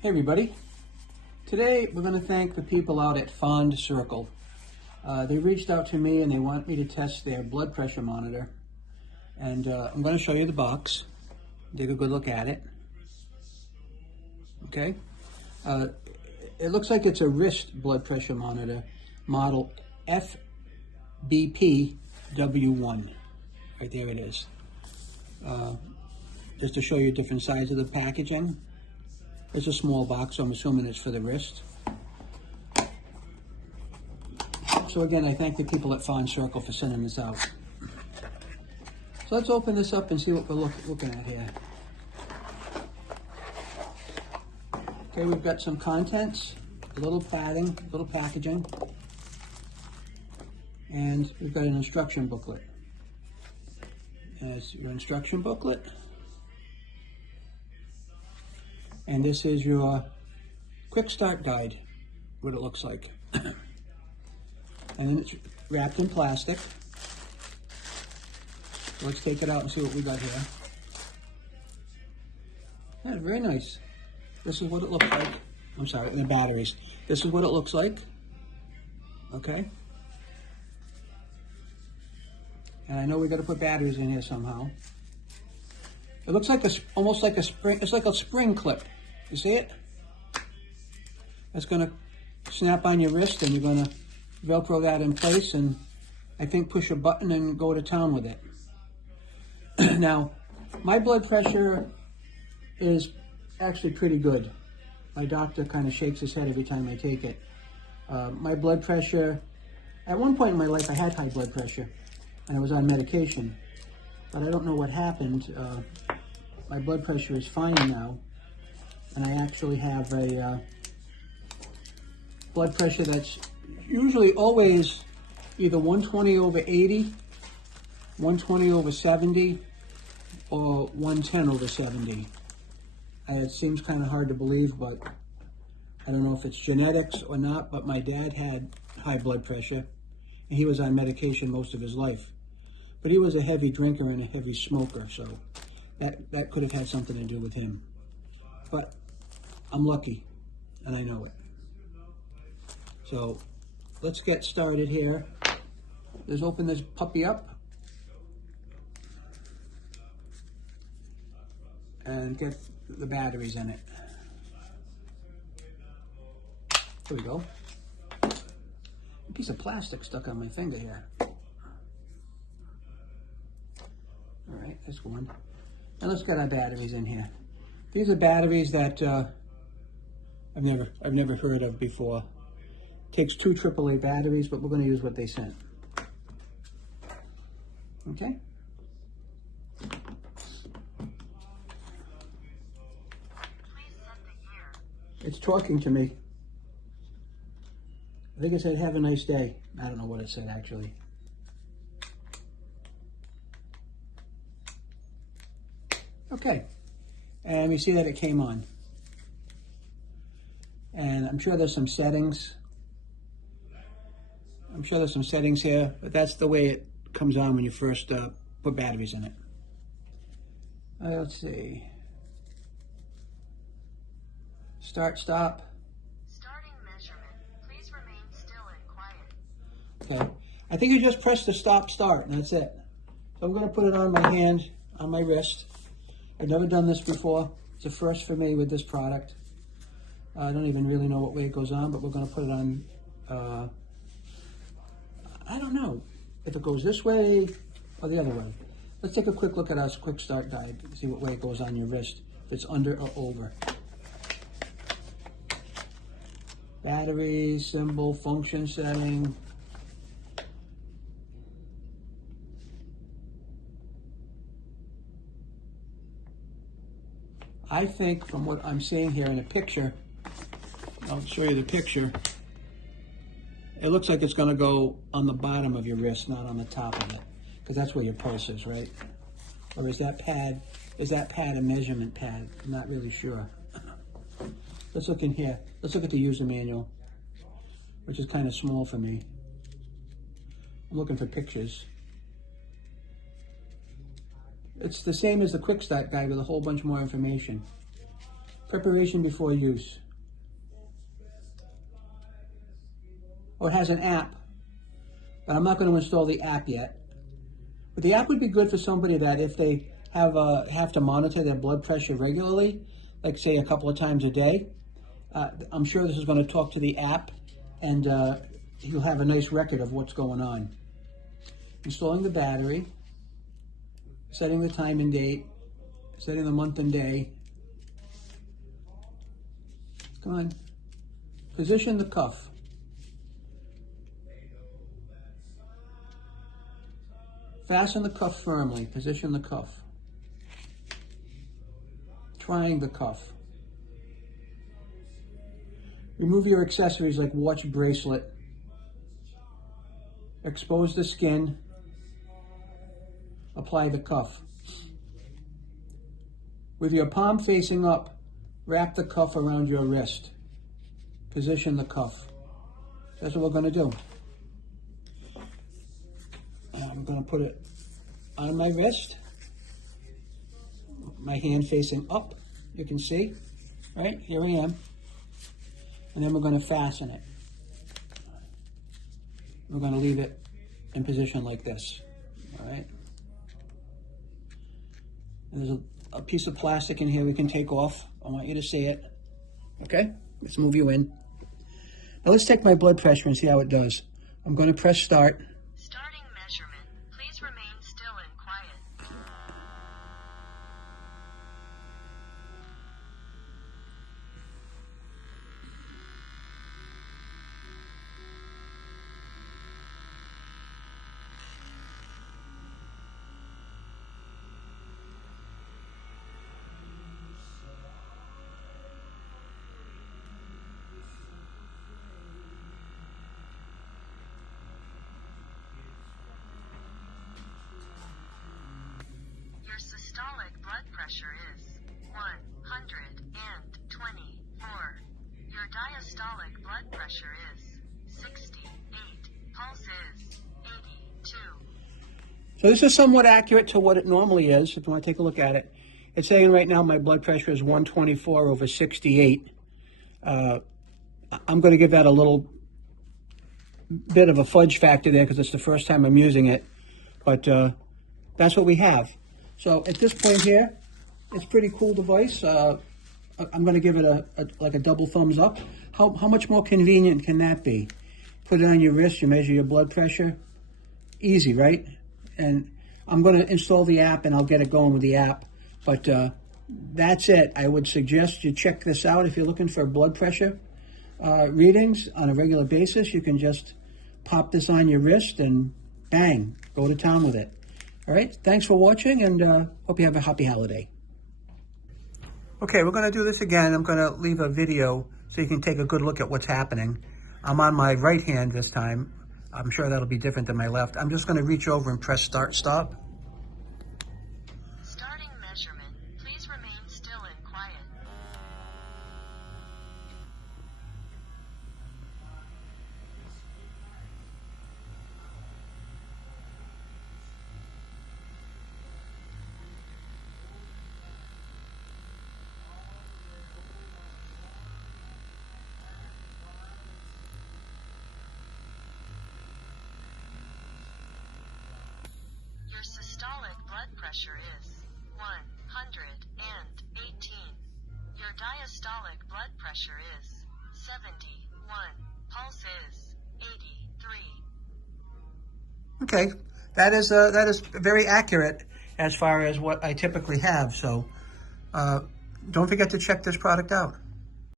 Hey everybody, today we're going to thank the people out at FondCircle. They reached out to me and they want me to test their blood pressure monitor, and I'm going to show you the box. Take a good look at it. Okay, it looks like it's a wrist blood pressure monitor, model FBP-W1. Right there it is. Just to show you different sides of the packaging. It's a small box, so I'm assuming it's for the wrist. So again, I thank the people at FondCircle for sending this out. So let's open this up and see what we're looking at here. Okay, we've got some contents, a little padding, a little packaging, and we've got an instruction booklet. As your instruction booklet. And this is your quick start guide, what it looks like. And then it's wrapped in plastic. So let's take it out and see what we got here. Yeah, very nice. This is what it looks like. I'm sorry, the batteries. This is what it looks like. Okay. And I know we got to put batteries in here somehow. It looks like almost like a spring. It's like a spring clip. You see it? That's going to snap on your wrist, and you're going to Velcro that in place, and I think push a button and go to town with it. Now, my blood pressure is actually pretty good. My doctor kind of shakes his head every time I take it. My blood pressure, at one point in my life, I had high blood pressure, and I was on medication, but I don't know what happened. My blood pressure is fine now, and I actually have a blood pressure that's usually always either 120 over 80, 120 over 70, or 110 over 70. It seems kind of hard to believe, but I don't know if it's genetics or not, but my dad had high blood pressure, and he was on medication most of his life. But he was a heavy drinker and a heavy smoker, so that could have had something to do with him. But I'm lucky, and I know it. So let's get started here. Let's open this puppy up and get the batteries in it. Here we go. A piece of plastic stuck on my finger here. All right, that's one. And let's get our batteries in here. These are batteries that I've never heard of before. Takes 2 AAA batteries, but we're going to use what they sent. Okay. It's talking to me. I think it said, "Have a nice day." I don't know what it said actually. Okay, and we see that it came on. And I'm sure there's some settings. I'm sure there's some settings here, but that's the way it comes on when you first put batteries in it. Let's see. Start, stop. Starting measurement. Please remain still and quiet. Okay. I think you just press the stop, start, and that's it. So I'm going to put it on my hand, on my wrist. I've never done this before. It's a first for me with this product. I don't even really know what way it goes on, but we're going to put it on, I don't know if it goes this way or the other way. Let's take a quick look at our quick start guide, see what way it goes on your wrist, if it's under or over. Battery, symbol, function setting. I think from what I'm seeing here in the picture, I'll show you the picture. It looks like it's going to go on the bottom of your wrist, not on the top of it, because that's where your pulse is, right? Or is that pad a measurement pad? I'm not really sure. Let's look in here. Let's look at the user manual, which is kind of small for me. I'm looking for pictures. It's the same as the quick start guide with a whole bunch more information. Preparation before use. Oh, it has an app, but I'm not going to install the app yet. But the app would be good for somebody that if they have to monitor their blood pressure regularly, like say a couple of times a day. I'm sure this is going to talk to the app, and you'll have a nice record of what's going on. Installing the battery, setting the time and date, setting the month and day. Come on. Position the cuff. Fasten the cuff firmly. Position the cuff. Trying the cuff. Remove your accessories like watch, bracelet. Expose the skin. Apply the cuff. With your palm facing up, wrap the cuff around your wrist. Position the cuff. That's what we're going to do. I'm going to put it on my wrist. My hand facing up, you can see. Right, here I am. And then we're going to fasten it. We're going to leave it in position like this. All right. And there's a piece of plastic in here we can take off. I want you to see it. Okay, let's move you in. Now let's take my blood pressure and see how it does. I'm going to press start. Starting measurement. Please remain still and quiet. Your systolic blood pressure is 124. Your diastolic blood pressure is 68. Pulse is 82. So this is somewhat accurate to what it normally is, if you want to take a look at it. It's saying right now my blood pressure is 124 over 68. I'm going to give that a little bit of a fudge factor there because it's the first time I'm using it. But that's what we have. So at this point here, it's a pretty cool device. I'm going to give it like a double thumbs up. How much more convenient can that be? Put it on your wrist, you measure your blood pressure. Easy, right? And I'm going to install the app and I'll get it going with the app. But that's it. I would suggest you check this out if you're looking for blood pressure readings on a regular basis. You can just pop this on your wrist and bang, go to town with it. All right, thanks for watching, and hope you have a happy holiday. Okay, we're going to do this again. I'm going to leave a video so you can take a good look at what's happening. I'm on my right hand this time. I'm sure that'll be different than my left. I'm just going to reach over and press start, stop. Starting measurement. Please remain still and quiet. Your systolic blood pressure is 118. Your diastolic blood pressure is 71. Pulse is 83. Okay, that is very accurate as far as what I typically have. So don't forget to check this product out.